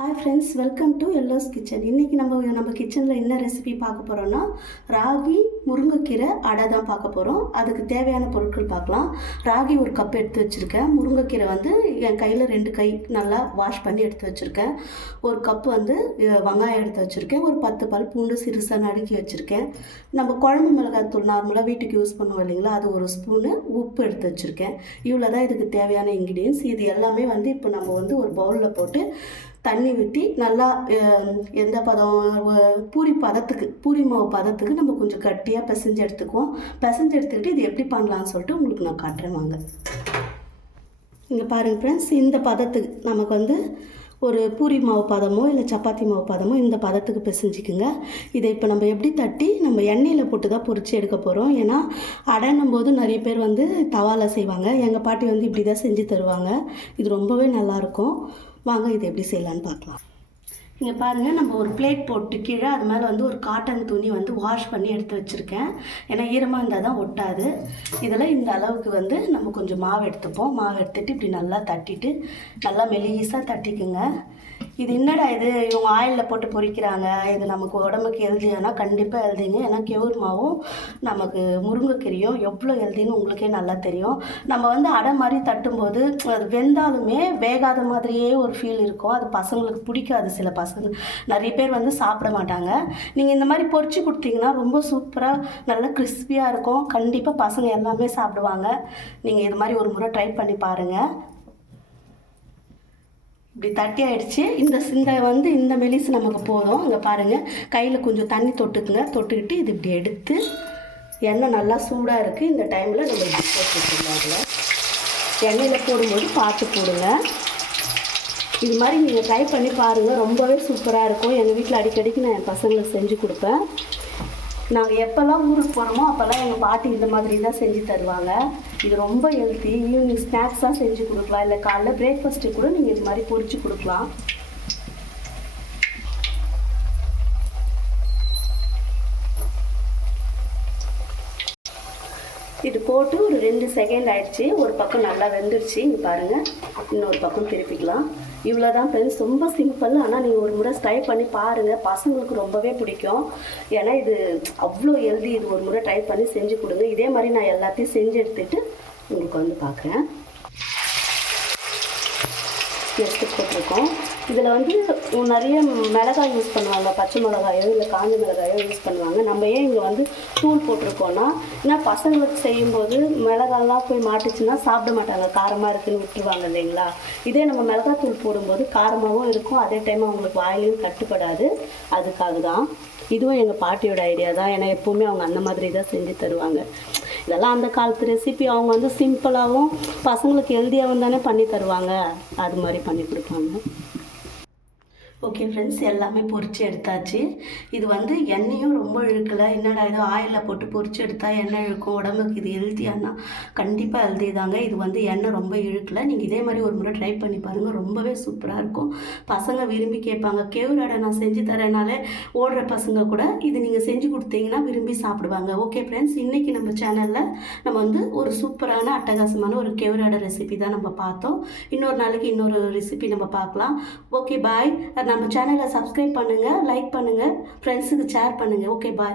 Hi friends, welcome to எல்லோஸ் kitchen. இன்றைக்கி நம்ம கிச்சனில் என்ன ரெசிபி பார்க்க போகிறோன்னா ராகி முருங்கைக்கீரை அடை தான் பார்க்க போகிறோம். அதுக்கு தேவையான பொருட்கள் பார்க்கலாம். ராகி ஒரு கப் எடுத்து வச்சுருக்கேன். முருங்கைக்கீரை வந்து என் கையில் 2 கை நல்லா வாஷ் பண்ணி எடுத்து வச்சுருக்கேன். ஒரு கப் வந்து வெங்காயம் எடுத்து வச்சுருக்கேன். ஒரு 10 பல் பூண்டு சிறுசாக நறுக்கி வச்சுருக்கேன். நம்ம குழம்பு மிளகாய்த்தூள் நார்மலாக வீட்டுக்கு யூஸ் பண்ணுவோம் இல்லைங்களா, அது ஒரு ஸ்பூனு, உப்பு எடுத்து வச்சுருக்கேன். இவ்வளோ தான் இதுக்கு தேவையான இன்க்ரீடியன்ஸ். இது எல்லாமே வந்து இப்போ நம்ம வந்து ஒரு பவுலில் போட்டு தண்ணி ஊற்றி நல்லா எந்த பதம் பூரி மாவு பதத்துக்கு நம்ம கொஞ்சம் கட்டியாக பிசைஞ்சு எடுத்துக்குவோம். பிசைஞ்சு எடுத்துக்கிட்டு இது எப்படி பண்ணலான்னு சொல்லிட்டு உங்களுக்கு நான் காட்டுறேன் வாங்க. இங்கே பாருங்கள் ஃப்ரெண்ட்ஸ், இந்த பதத்துக்கு நமக்கு வந்து ஒரு பூரி மாவு பதமோ இல்லை சப்பாத்தி மாவு பதமோ இந்த பதத்துக்கு பிசைஞ்சிக்குங்க. இதை இப்போ நம்ம எப்படி தட்டி நம்ம எண்ணெயில் போட்டு தான் பொரித்து எடுக்க போகிறோம். ஏன்னா அடனும் போது நிறைய பேர் வந்து தவாவில் செய்வாங்க. எங்கள் பாட்டி வந்து இப்படி தான் செஞ்சு தருவாங்க. இது ரொம்பவே நல்லாயிருக்கும். வாங்க இதை எப்படி செய்யலான்னு பார்க்கலாம். இங்கே பாருங்கள், நம்ம ஒரு பிளேட் போட்டு கீழே அது மேலே வந்து ஒரு காட்டன் துணி வந்து வாஷ் பண்ணி எடுத்து வச்சுருக்கேன். ஏன்னா ஈரமாக இருந்தால் தான் ஒட்டாது. இதில் இந்த அளவுக்கு வந்து நம்ம கொஞ்சம் மாவு எடுத்துப்போம். மாவு எடுத்துகிட்டு இப்படி நல்லா தட்டிட்டு நல்லா மெலிசாக தட்டிக்குங்க. இது என்னடா இது இவங்க ஆயிலில் போட்டு பொரிக்கிறாங்க, இது நமக்கு உடம்புக்கு ஹெல்தியானா கண்டிப்பாக ஹெல்திங்க. ஏன்னா கெவுர் மாவும் நமக்கு முருங்கைக்கீரையும் எவ்வளோ ஹெல்தின்னு உங்களுக்கே நல்லா தெரியும். நம்ம வந்து அடை மாதிரி தட்டும்போது அது வெந்தாலுமே வேகாத மாதிரியே ஒரு ஃபீல் இருக்கும். அது பசங்களுக்கு பிடிக்காது. சில பசங்க நிறைய பேர் வந்து சாப்பிட மாட்டாங்க. நீங்கள் இந்த மாதிரி பொரிச்சு கொடுத்தீங்கன்னா ரொம்ப சூப்பராக நல்லா கிறிஸ்பியாக இருக்கும். கண்டிப்பாக பசங்க எல்லாமே சாப்பிடுவாங்க. நீங்கள் இது மாதிரி ஒரு முறை ட்ரை பண்ணி பாருங்கள். இப்படி தட்டி ஆகிடுச்சு. இந்த மெலிசு நமக்கு போதும். இங்கே பாருங்கள், கையில் கொஞ்சம் தண்ணி தொட்டுக்கிட்டு இது இப்படி எடுத்து எண்ணெய் நல்லா சூடாக இருக்குது. இந்த டைமில் நம்ம இப்படி போட்டுக்கலாம். அதில் எண்ணெயில் போடும்போது பார்த்து போடுங்க. இது மாதிரி நீங்கள் ட்ரை பண்ணி பாருங்கள், ரொம்பவே சூப்பராக இருக்கும். எங்கள் வீட்டில் அடிக்கடிக்கு நான் என் பசங்களுக்கு செஞ்சு கொடுப்பேன். நாங்கள் எப்போல்லாம் ஊருக்கு போகிறோமோ அப்போல்லாம் எங்கள் பாட்டி இந்த மாதிரி தான் செஞ்சு தருவாங்க. இது ரொம்ப ஹெல்த்தி. ஈவினிங் ஸ்நாக்ஸாக செஞ்சு கொடுக்கலாம், இல்லை காலைல பிரேக்ஃபாஸ்ட்டு கூட நீங்கள் இது மாதிரி பொரிச்சு கொடுக்கலாம். இது போட்டு ஒரு 2 செகண்ட் ஆயிடுச்சு. ஒரு பக்கம் நல்லா வெந்துடுச்சு. இங்கே பாருங்கள், இன்னொரு பக்கம் திருப்பிக்கலாம். இவ்வளோ தான் ஃப்ரெண்ட்ஸ், ரொம்ப சிம்பிள். ஆனால் நீங்கள் ஒரு முறை ட்ரை பண்ணி பாருங்கள், பசங்களுக்கு ரொம்பவே பிடிக்கும். ஏன்னா இது அவ்வளோ ஹெல்தி. இது ஒரு முறை ட்ரை பண்ணி செஞ்சு கொடுங்க. இதே மாதிரி நான் எல்லாத்தையும் செஞ்சு எடுத்துகிட்டு உங்களுக்கு வந்து பார்க்குறேன். எடுத்து போட்டிருக்கோம். இதில் வந்து நிறைய மிளகாய் யூஸ் பண்ணுவாங்க. பச்சை மிளகாயோ இல்லை காஞ்ச மிளகாயோ யூஸ் பண்ணுவாங்க. நம்ம ஏன் இங்கே வந்து தூள் போட்டிருக்கோன்னா, ஏன்னா பசங்களுக்கு செய்யும்போது மிளகாலாம் போய் மாட்டுச்சுன்னா சாப்பிட மாட்டாங்க, காரமாக இருக்குதுன்னு விட்டுருவாங்க இல்லைங்களா. இதே நம்ம மிளகாய் தூள் போடும்போது காரமாகவும் இருக்கும், அதே டைம் அவங்களுக்கு வாயிலையும் கட்டுப்படாது. அதுக்காக தான். இதுவும் எங்கள் பாட்டியோட ஐடியா தான். ஏன்னா எப்போவுமே அவங்க அந்த மாதிரி தான் செஞ்சு தருவாங்க. இதெல்லாம் அந்த காலத்து ரெசிபி. அவங்க வந்து சிம்பிளாகவும் பசங்களுக்கு ஹெல்தியாகவும் தானே பண்ணி தருவாங்க. அது மாதிரி பண்ணி கொடுப்பாங்க. ஓகே ஃப்ரெண்ட்ஸ், எல்லாமே பொரிச்சு எடுத்தாச்சு. இது வந்து எண்ணெயும் ரொம்ப இழுக்கலை. என்னடா ஏதோ ஆயிலில் போட்டு பொரிச்சு எடுத்தால் எண்ணெய் இழுக்கும், உடம்புக்கு இது ஹெல்த்தியானா கண்டிப்பாக ஹெல்தி தாங்க. இது வந்து எண்ணெய் ரொம்ப இழுக்கலை. நீங்கள் இதே மாதிரி ஒரு முறை ட்ரை பண்ணி பாருங்கள், ரொம்பவே சூப்பராக இருக்கும். பசங்க விரும்பி கேட்பாங்க. கேவுர் அடை நான் செஞ்சு தரேனாலே ஓடுற பசங்க கூட இது நீங்கள் செஞ்சு கொடுத்தீங்கன்னா விரும்பி சாப்பிடுவாங்க. ஓகே ஃப்ரெண்ட்ஸ், இன்றைக்கி நம்ம சேனலில் நம்ம வந்து ஒரு சூப்பரான அட்டகாசமான ஒரு கேவுர் அடை ரெசிபி தான் நம்ம பார்த்தோம். இன்னொரு நாளைக்கு இன்னொரு ரெசிபி நம்ம பார்க்கலாம். Okay bye. நம்ம சேனலை சப்ஸ்கிரைப் பண்ணுங்கள், லைக் பண்ணுங்கள், ஃப்ரெண்ட்ஸுக்கு ஷேர் பண்ணுங்கள். Okay bye.